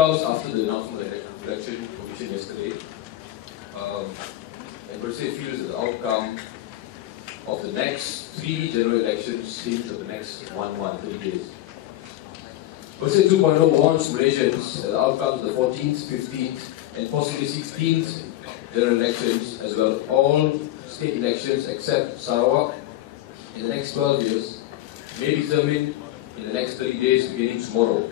outcomes after the announcement of the election commission yesterday. And Bersih feels that the outcome of the next 3 general elections hinge on the next 30 days. Bersih 2.0 warns Malaysians that the outcomes of the 14th, 15th, and possibly 16th general elections, as well as all state elections except Sarawak, in the next 12 years, may be determined in the next 30 days beginning tomorrow.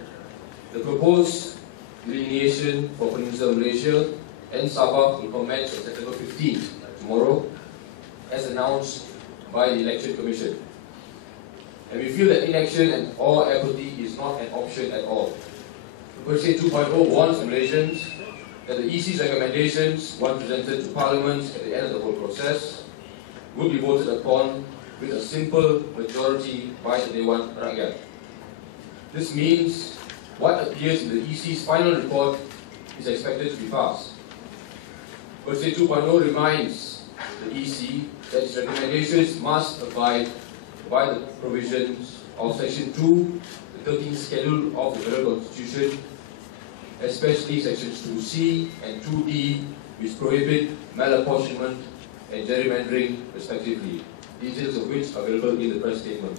The proposed delineation for Peninsular Malaysia and Sabah will commence on September 15th, tomorrow, as announced by the Election Commission. And we feel that inaction or apathy is not an option at all. Bersih 2.0 warns Malaysians that the EC's recommendations, once presented to Parliament at the end of the whole process, will be voted upon with a simple majority by the Dewan Rakyat. This means what appears in the EC's final report is expected to be passed. Bersih 2.0 reminds the EC that its recommendations must abide by the provisions of Section 2, the 13th Schedule of the Federal Constitution, especially Sections 2C and 2D, which prohibit malapportionment and gerrymandering respectively, details of which are available in the press statement.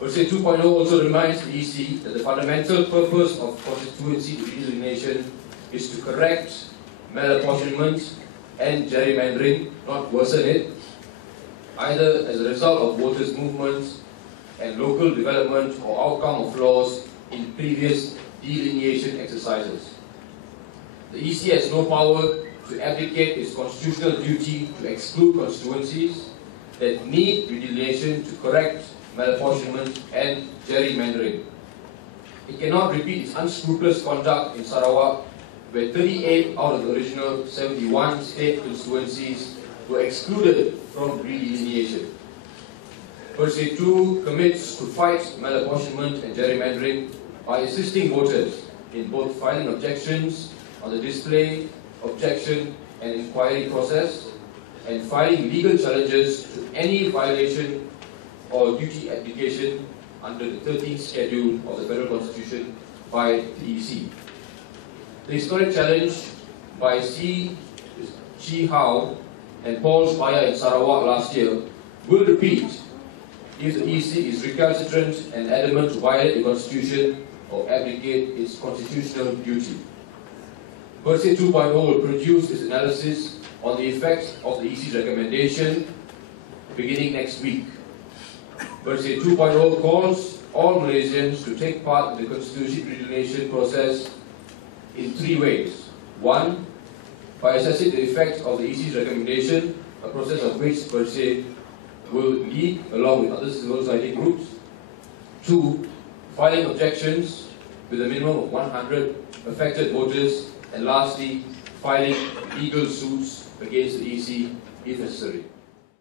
Bersih 2.0 also reminds the EC that the fundamental purpose of constituency delineation is to correct malapportionment and gerrymandering, not worsen it, either as a result of voters' movements and local development or outcome of laws in previous delineation exercises. The EC has no power to abdicate its constitutional duty to exclude constituencies that need delineation to correct malapportionment and gerrymandering. It cannot repeat its unscrupulous conduct in Sarawak, where 38 out of the original 71 state constituencies were excluded from redelineation. Bersih 2 commits to fight malapportionment and gerrymandering by assisting voters in both filing objections on the display, objection and inquiry process, and filing legal challenges to any violation or duty application under the 13th Schedule of the Federal Constitution by the EC. The historic challenge by C. Chi Hao and Paul Spire in Sarawak last year will repeat if the EC is recalcitrant and adamant to violate the Constitution or abdicate its constitutional duty. Bersih 2.0 will produce its analysis on the effects of the EC's recommendation beginning next week. Bersih 2.0 calls all Malaysians to take part in the constitution redelineation process in 3 ways. 1. By assessing the effects of the EC's recommendation, a process of which Bersih will lead along with other civil society groups. 2. Filing objections with a minimum of 100 affected voters. And lastly, filing legal suits against the EC if necessary.